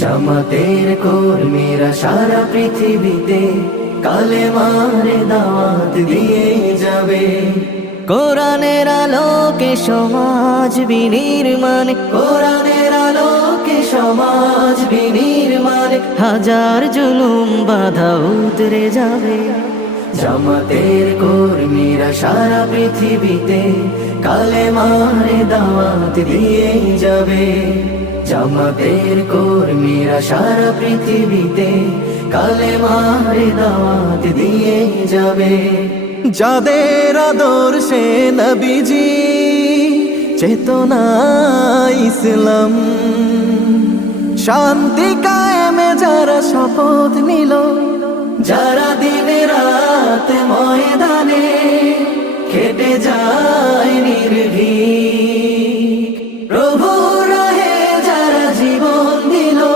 জামাতের কর্মীরা সারা পৃথিবীতে কালেমার দাওয়াত দিয়ে যাবে। কোরআনের আলোকে সমাজ বিনির্মাণ, কোরআনের আলোকে সমাজ বিনির্মাণ, হাজার জুলুম বাধা উতরে যাবে। জামাতের কর্মীরা সারা পৃথিবীতে কালেমার দাওয়াত দিয়ে যাবে। জামাতের কর্মীরা সারা পৃথিবীতে কালেমার দাওয়াত দিয়ে যাবে। যাদের আদর্শে নবীজি চেতনা ইসলাম, শান্তি কায়েমে যারা শপথ নিল, যারা দিনে রাত ময়দানে খেটে যায় নির্ভীক,